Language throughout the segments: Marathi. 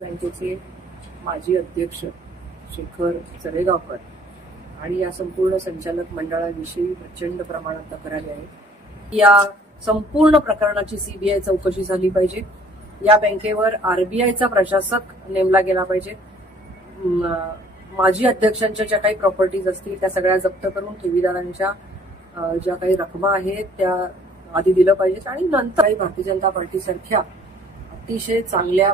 बँकेचे माजी अध्यक्ष शेखर चरेगावकर आणि या संपूर्ण संचालक मंडळाविषयी प्रचंड प्रमाणात तक्रारी आहेत। या संपूर्ण प्रकरणाची सीबीआय चौकशी झाली पाहिजे। या बँकेवर आरबीआयचा प्रशासक नेमला गेला पाहिजे। माजी अध्यक्षांच्या ज्या काही प्रॉपर्टीज असतील त्या सगळ्या जप्त करून ठेवीदारांच्या ज्या काही रकमा आहेत त्या आधी दिलं पाहिजेत आणि नंतर काही भारतीय जनता पार्टीसारख्या अतिशय चांगल्या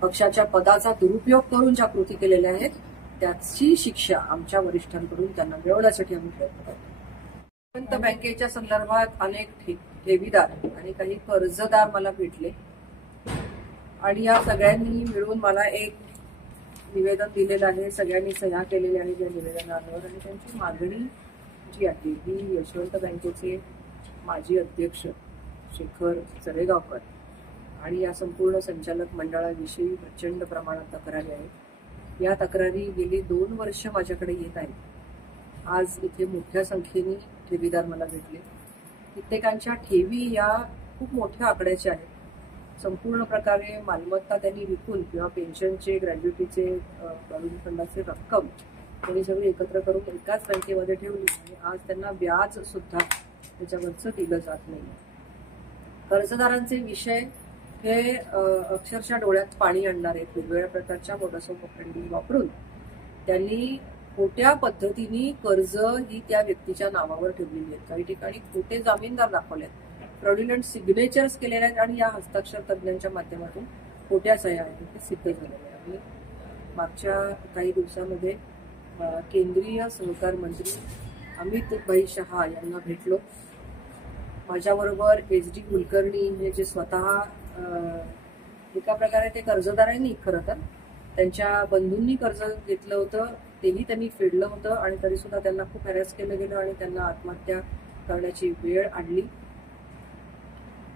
पक्षाच्या पदाचा दुरुपयोग करून ज्या कृती केलेल्या आहेत त्याची शिक्षा आमच्या वरिष्ठांकडून त्यांना मिळवण्यासाठी आम्ही प्रयत्न करतो। बँकेच्या संदर्भात अनेक ठेवीदार आणि काही कर्जदार मला भेटले आणि या सगळ्यांनी मिळून मला एक निवेदन दिलेलं आहे। सगळ्यांनी सह्या केलेल्या आहेत या निवेदनावर आणि त्यांची मागणी जी आहे ही यशवंत बँकेचे माजी अध्यक्ष शेखर चरेगावकर आणि या संपूर्ण संचालक मंडळाविषयी प्रचंड प्रमाणात तक्रारी आहेत। या तक्रारी गेली 2 वर्ष माझ्याकडे येत आहेत। आज इथे मोठ्या संख्येने ठेवीदार मला भेटले। कित्येकांच्या ठेवी या खूप मोठ्या आकड्याच्या आहेत। संपूर्ण प्रकारे मालमत्ता त्यांनी विकून किंवा पेन्शनचे ग्रॅज्युएटीचे प्रॉव्हिडंट फंडाचे रक्कम त्यांनी सगळी एकत्र करून एकाच बँकेमध्ये ठेवली आणि आज त्यांना व्याज सुद्धा त्याच्यावरचं दिलं जात नाही। कर्जदारांचे विषय हे अक्षरशः डोळ्यात पाणी आणणार आहेत। वेगवेगळ्या प्रकारच्या मोडस ऑफ ऑपरेंडी वापरून त्यांनी खोट्या पद्धतीने कर्ज ही त्या व्यक्तीच्या नावावर ठेवलेली आहेत। काही ठिकाणी खोटे जामीनदार दाखवलेत, फ्रॉड्युलंट सिग्नेचर्स केलेले आहेत आणि या हस्ताक्षर तज्ञांच्या माध्यमातून खोट्या सह्या आहेत हे सिद्ध झालेले आहे। आम्ही मागच्या काही दिवसामध्ये केंद्रीय सहकार मंत्री अमित भाई शहा यांना भेटलो। माझ्याबरोबर एच डी कुलकर्णी हे जे स्वतः एका प्रकारे ते कर्जदारांनी खरं तर त्यांच्या बंधूंनी कर्ज घेतलं होतं तेही त्यांनी फेडलं होतं आणि तरी सुद्धा त्यांना खूप हॅरॅस केलं गेलं आणि त्यांना आत्महत्या करण्याची वेळ आणली।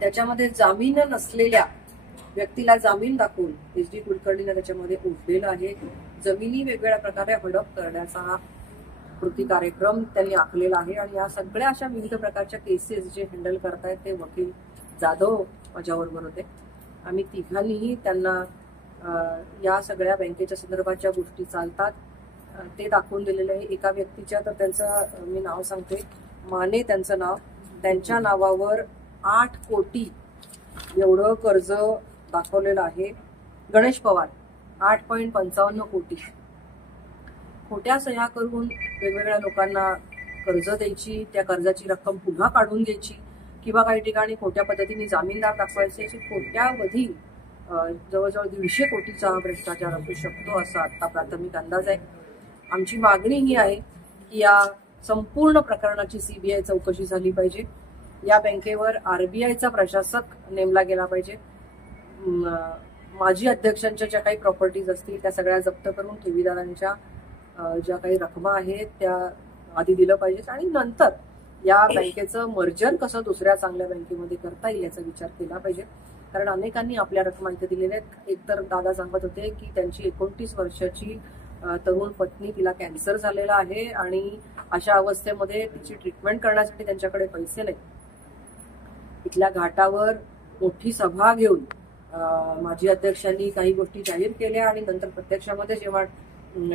त्याच्यामध्ये जामीन नसलेल्या व्यक्तीला जामीन दाखवून एच डी कुलकर्णीने त्याच्यामध्ये उठलेलं आहे। जमिनी वेगवेगळ्या प्रकारे हडप करण्याचा हा कृती कार्यक्रम त्यांनी आखलेला आहे आणि या सगळ्या अशा विविध प्रकारच्या केसेस जे हँडल करतायत ते वकील जाधव माझ्याबरोबर होते। आम्ही तिघांनीही त्यांना या सगळ्या बँकेच्या संदर्भात ज्या गोष्टी चालतात ते दाखवून दिलेले आहे। एका व्यक्तीच्या तर त्यांचं मी नाव सांगते, माने त्यांचं नाव, त्यांच्या नावावर 8 कोटी एवढं कर्ज दाखवलेलं आहे। गणेश पवार 8.55 कोटी खोट्या सह्या करून वेगवेगळ्या लोकांना कर्ज द्यायची, त्या कर्जाची रक्कम पुन्हा काढून घ्यायची किंवा काही ठिकाणी खोट्या पद्धतीने जामीनदार दाखवायचे अशी कोट्यावधी जवळजवळ 150 कोटीचा भ्रष्टाचार असू शकतो असा आता प्राथमिक अंदाज आहे। आमची मागणी ही आहे की या संपूर्ण प्रकरणाची सीबीआय चौकशी झाली पाहिजे। या बँकेवर आरबीआयचा प्रशासक नेमला गेला पाहिजे। माजी अध्यक्षांच्या ज्या काही प्रॉपर्टीज असतील त्या सगळ्या जप्त करून ठेवीदारांच्या ज्या काही रकमा आहेत त्या आधी दिलं पाहिजे आणि नंतर या बँकेचं मर्जर कसं दुसऱ्या चांगल्या बँकेमध्ये करता येईल याचा विचार केला पाहिजे। कारण अनेकांनी आपल्या रकमा इथे दिलेल्या आहेत। एकतर दादा सांगत होते की त्यांची 29 वर्षाची तरुण पत्नी, तिला कॅन्सर झालेला आहे आणि अशा अवस्थेमध्ये तिची ट्रीटमेंट करण्यासाठी त्यांच्याकडे पैसे नाहीत। इथल्या घाटावर मोठी सभा घेऊन माजी अध्यक्षांनी काही गोष्टी जाहीर केल्या आणि नंतर प्रत्यक्षामध्ये जेव्हा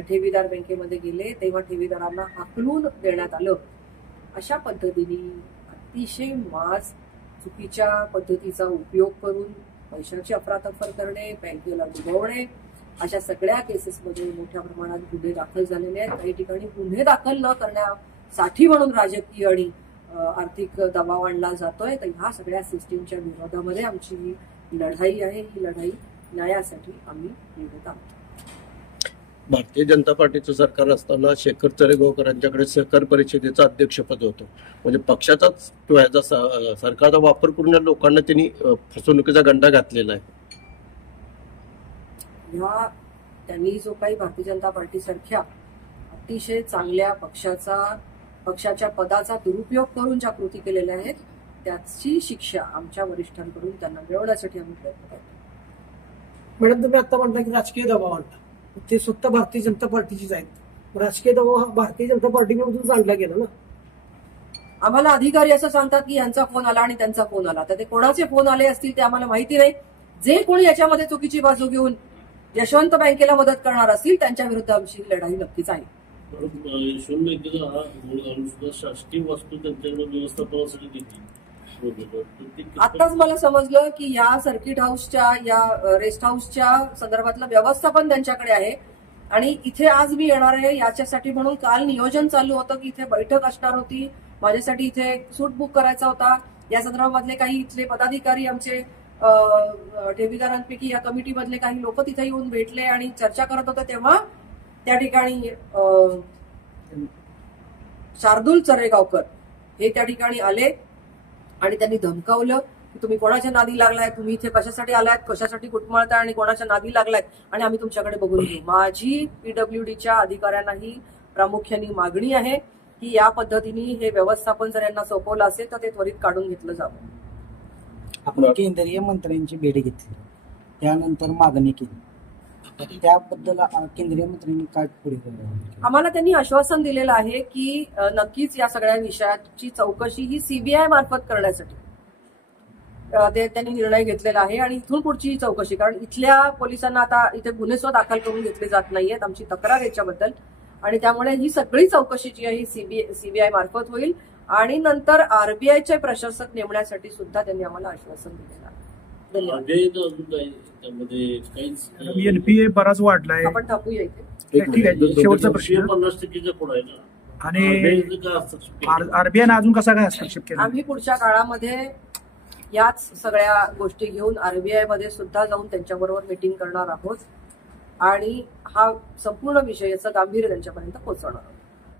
ठेवीदार बँकेमध्ये गेले तेव्हा ठेवीदारांना हाकलून देण्यात आलं। अशा पद्धतीने अतिशय चुकीच्या पद्धतीचा उपयोग करून पैशाची अफरातफर करणे, बँकेला डुबवणे, अशा सगळ्या केसेसमध्ये मोठ्या प्रमाणात गुन्हे दाखल झालेले आहेत। काही ठिकाणी गुन्हे दाखल न करण्यासाठी म्हणून राजकीय आणि आर्थिक दबाव आणला जातोय। तर ह्या सगळ्या सिस्टीमच्या विरोधामध्ये आमची ही लढाई आहे। ही लढाई न्यायासाठी आम्ही लढत आहोत। भारतीय जनता पार्टीचं सरकार असताना शेखर चरेगावकरांच्याकडे सहकार परिषदेचं अध्यक्षपद होतं, म्हणजे पक्षाचाच किंवा सरकारचा वापर करून लोकांना त्यांनी फसवणुकीचा गंडा घातलेला आहे। त्यांनी जो काही भारतीय जनता पार्टीसारख्या अतिशय चांगल्या पक्षाच्या पदाचा दुरुपयोग करून ज्या कृती केलेल्या आहेत त्याची शिक्षा आमच्या वरिष्ठांकडून त्यांना मिळवण्यासाठी आम्ही प्रयत्न करतो। मॅडम, तुम्ही आता म्हणता की राजकीय दबाव आणता, ते स्वतः भारतीय जनता पार्टीचीच आहेत। राजकीय दबाव हा भारतीय जनता पार्टीकडून आणला गेला ना। आम्हाला अधिकारी असं सांगतात की यांचा फोन आला आणि त्यांचा फोन आला, तर ते कोणाचे फोन आले असतील ते आम्हाला माहिती नाही। जे कोणी याच्यामध्ये चुकीची बाजू घेऊन यशवंत बँकेला मदत करणार असतील त्यांच्या विरुद्ध आमची लढाई नक्कीच आहे. यशवंत बँकेचा हा गोळ घालून सुद्धा शासकीय वास्तू त्यांच्याकडे व्यवस्थापनासाठी दिली. आताच मला समजलं की या सर्किट हाऊसच्या या रेस्ट हाऊसच्या संदर्भातलं व्यवस्थापन त्यांच्याकडे आहे आणि इथे आज मी येणार आहे याच्यासाठी म्हणून काल नियोजन चालू होतं की इथे बैठक असणार होती. माझ्यासाठी इथे सूट बुक करायचा होता. या संदर्भामधले काही इथले पदाधिकारी आमचे ठेवीदारांपैकी या कमिटीमधले काही लोक तिथे येऊन भेटले आणि चर्चा करत होते. तेव्हा त्या ठिकाणी शार्दूल चरेगावकर हे त्या ठिकाणी आले आणि त्यांनी धमकावलं की तुम्ही कोणाच्या नादी लागलाय, तुम्ही इथे कशासाठी आलायत, कशासाठी कुटमळताय आणि कोणाच्या नादी लागलायत आणि आम्ही तुमच्याकडे बघून घेऊ. माझी पीडब्ल्यूडीच्या अधिकाऱ्यांनाही प्रामुख्याने मागणी आहे की या पद्धतीने हे व्यवस्थापन जर यांना सोपवलं असेल तर ते त्वरित काढून घेतलं जावं. आपण केंद्रीय मंत्र्यांची भेट घेतली, त्यानंतर मागणी केली, त्याबद्दल केंद्रीय मंत्र्यांनी काय पुढे केलं? आम्हाला त्यांनी आश्वासन दिलेलं आहे की नक्कीच या सगळ्या विषयाची चौकशी ही सीबीआय मार्फत करण्यासाठी त्यांनी निर्णय घेतलेला आहे आणि इथून पुढची चौकशी, कारण इथल्या पोलिसांना आता इथे गुन्हे दाखल करून घेतले जात नाहीयेत, आमची तक्रार याच्याबद्दल, आणि त्यामुळे ही सगळी चौकशी जी आहे ही सीबीआय मार्फत होईल आणि नंतर आरबीआयचे प्रशासक नेमण्यासाठी सुद्धा त्यांनी आम्हाला आश्वासन दिलेलं आहे. एनपीए बराच वाढलाय. आपण थांबूया इथे. ठीक आहे, शेवटचा प्रश्न. 50% पुढे आहे ना, आणि आरबीआयने अजून कसा काय हस्तक्षेप केला? आम्ही पुढच्या काळामध्ये याच सगळ्या गोष्टी घेऊन आरबीआय मध्ये सुद्धा जाऊन त्यांच्याबरोबर मीटिंग करणार आहोत आणि हा संपूर्ण विषय याचं गांभीर्य त्यांच्यापर्यंत पोहोचवणार आहोत.